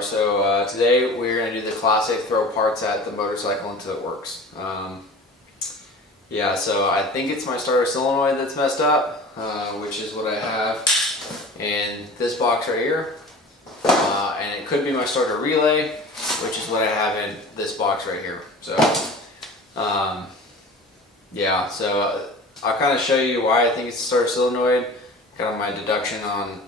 are. So today we're going to do the classic throw parts at the motorcycle until it works. Yeah, so I think it's my starter solenoid that's messed up, which is what I have in this box right here. And it could be my starter relay, which is what I have in this box right here. So yeah, so I'll kind of show you why I think it's a starter solenoid, kind of my deduction on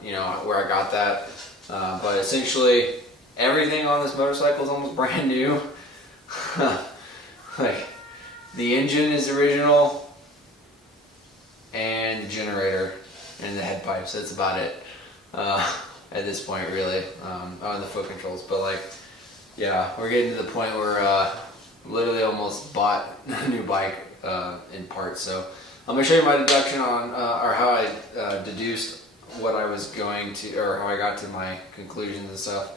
where I got that. But essentially, everything on this motorcycle is almost brand new. Like, the engine is original, and the generator, and the head pipes. That's about it at this point, really. On the foot controls, but like, yeah, we're getting to the point where literally almost bought a new bike in parts. So I'm gonna show you my deduction on, or how I deduced what I was going to, or how I got to my conclusions and stuff.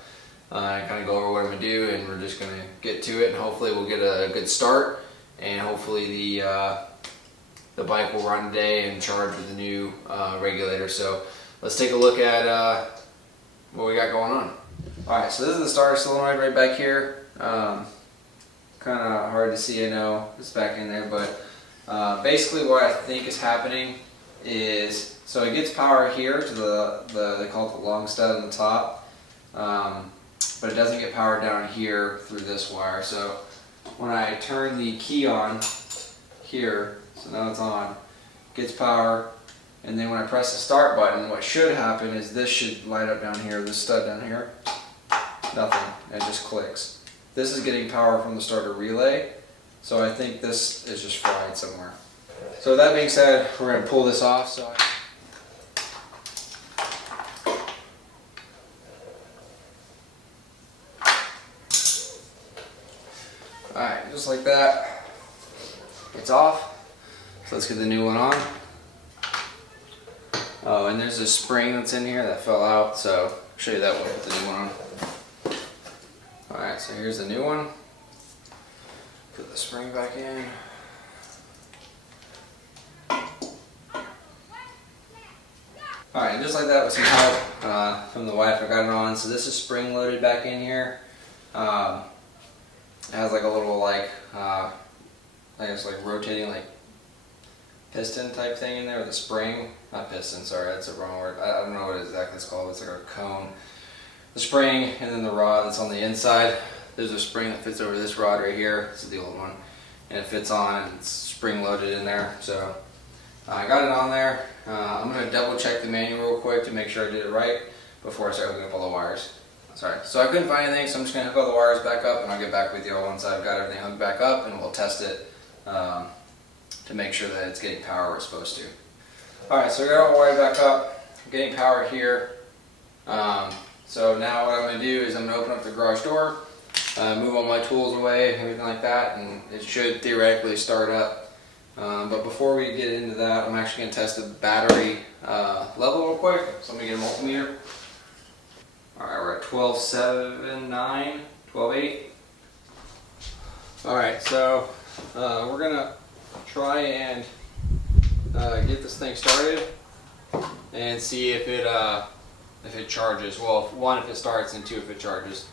And kind of go over what I'm gonna do, and we're just gonna get to it, and hopefully we'll get a good start, and hopefully the bike will run today and charge with the new regulator. So let's take a look at what we got going on. Alright, so this is the starter solenoid right back here. Kind of hard to see, I know, it's back in there, but basically what I think is happening is, so it gets power here to they call it the long stud on the top, but it doesn't get power down here through this wire. So when I turn the key on here, so now it's on, gets power, and then when I press the start button, what should happen is this should light up down here, this stud down here. Nothing, it just clicks. This is getting power from the starter relay, so I think this is just fried somewhere. So with that being said, we're going to pull this off. So alright, just like that, it's off. So let's get the new one on. Oh, and there's a spring that's in here that fell out, so I'll show you that one with the new one on. Alright, so here's the new one. Put the spring back in. Alright, just like that with some help from the wife, I got it on. So this is spring loaded back in here. It has like a little I guess like rotating like piston type thing in there with a spring. Not piston, sorry, that's the wrong word. I don't know what exactly it's called. It's like a cone. The spring, and then the rod that's on the inside. There's a spring that fits over this rod right here. This is the old one. And it fits on, and it's spring loaded in there. So I got it on there. I'm going to double check the manual real quick to make sure I did it right before I start hooking up all the wires. Sorry. So I couldn't find anything, so I'm just going to hook all the wires back up, and I'll get back with you once I've got everything hooked back up, and we'll test it to make sure that it's getting power where it's supposed to. Alright, so we got all the wires back up, getting power here. So now what I'm going to do is I'm going to open up the garage door, move all my tools away, everything like that, and it should theoretically start up. But before we get into that, I'm actually going to test the battery level real quick. So I'm going to get a multimeter. Alright, we're at 12.79, 12.8. Alright, so we're going to try and get this thing started and see if it charges. Well, one, if it starts, and two, if it charges.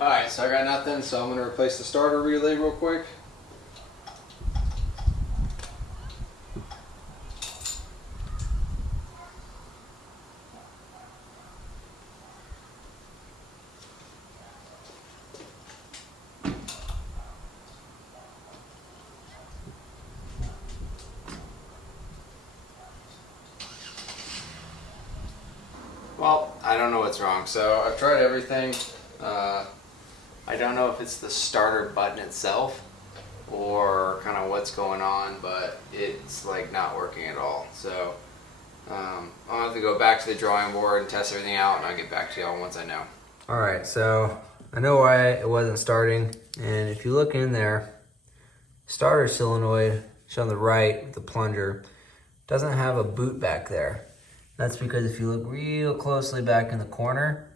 Alright, so I got nothing, so I'm going to replace the starter relay real quick. I don't know what's wrong. So I've tried everything. I don't know if it's the starter button itself or kind of what's going on, but it's like not working at all. So I'll have to go back to the drawing board and test everything out, and I'll get back to y'all once I know. All right, so I know why it wasn't starting, and if you look in there, starter solenoid, shown on the right, the plunger, doesn't have a boot back there. That's because if you look real closely back in the corner,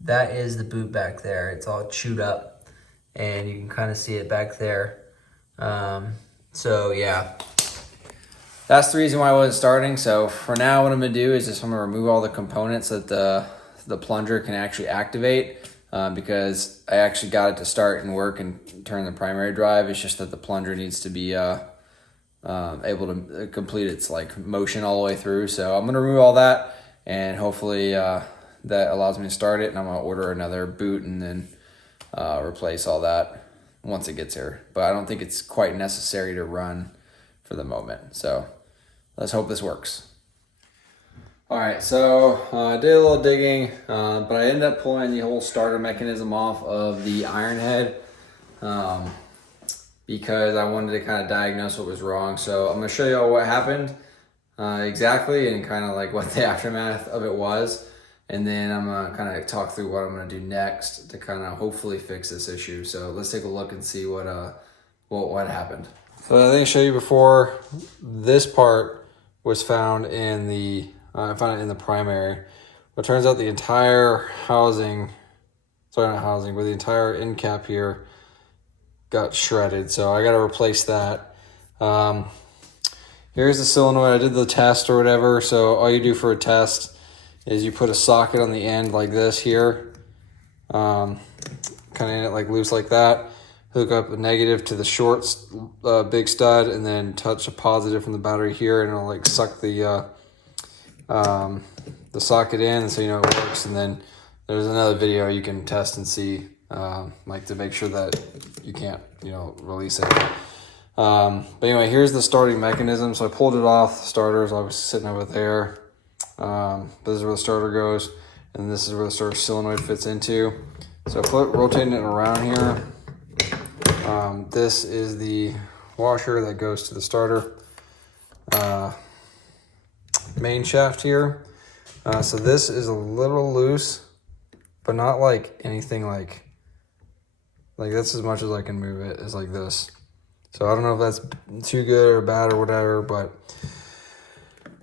that is the boot back there. It's all chewed up, and you can kind of see it back there. So yeah, that's the reason why I wasn't starting. So for now, what I'm gonna do is just I'm gonna remove all the components that the plunger can actually activate, because I actually got it to start and work and turn the primary drive. It's just that the plunger needs to be able to complete its like motion all the way through. So I'm gonna remove all that, and hopefully that allows me to start it, and I'm gonna order another boot and then replace all that once it gets here. But I don't think it's quite necessary to run for the moment. So let's hope this works. All right, so I did a little digging, but I ended up pulling the whole starter mechanism off of the Ironhead because I wanted to kind of diagnose what was wrong. So I'm gonna show you all what happened exactly, and kind of like what the aftermath of it was. And then I'm gonna kind of talk through what I'm gonna do next to kind of hopefully fix this issue. So let's take a look and see what happened. So I think I showed you before, this part was found in the, I found it in the primary. But it turns out the entire housing, sorry not housing, but the entire end cap here got shredded. So I gotta replace that. Here's the solenoid. I did the test or whatever. So all you do for a test is you put a socket on the end like this here, kind of in it like loose like that, hook up a negative to the short big stud, and then touch a positive from the battery here, and it'll like suck the socket in, so you know it works. And then there's another video you can test and see, like to make sure that you can't, you know, release it. But anyway, here's the starting mechanism. So I pulled it off the starters. I was sitting over there. This is where the starter goes, and this is where the starter solenoid fits into. So rotating it around here. This is the washer that goes to the starter main shaft here. So this is a little loose, but not like anything like that's as much as I can move it is like this. So I don't know if that's too good or bad or whatever, but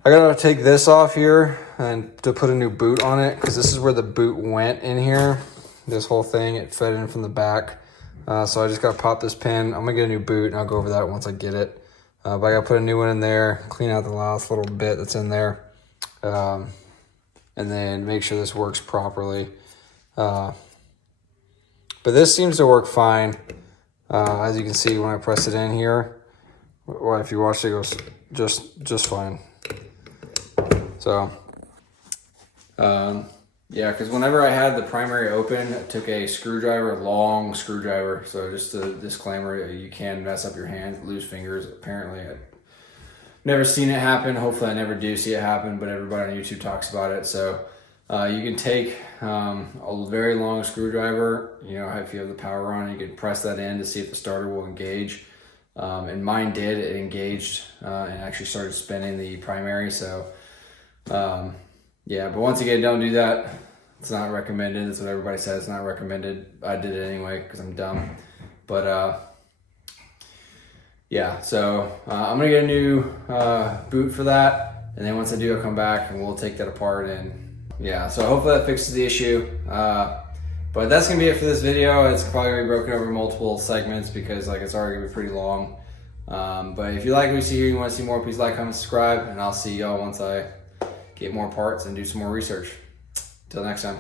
I gotta take this off here and to put a new boot on it, because this is where the boot went in here. This whole thing, it fed in from the back. So I just gotta pop this pin. I'm gonna get a new boot, and I'll go over that once I get it. But I gotta put a new one in there, clean out the last little bit that's in there, and then make sure this works properly. But this seems to work fine. As you can see when I press it in here, or if you watch it, it goes just fine. So, yeah, because whenever I had the primary open, I took a screwdriver, a long screwdriver. So just a disclaimer, you can mess up your hands, lose fingers. Apparently, I've never seen it happen. Hopefully I never do see it happen, but everybody on YouTube talks about it. So you can take a very long screwdriver, you know, if you have the power on, you can press that in to see if the starter will engage. And mine did, it engaged and actually started spinning the primary. So yeah, but once again, don't do that. It's not recommended. That's what everybody says. It's not recommended. I did it anyway because I'm dumb. But yeah, so I'm gonna get a new boot for that, and then once I do, I'll come back and we'll take that apart. And yeah, so hopefully that fixes the issue. But that's gonna be it for this video. It's probably gonna be broken over multiple segments because like it's already gonna be pretty long. But if you like what you see here, you want to see more, please like, comment, subscribe, and I'll see y'all once I get more parts and do some more research. Till next time.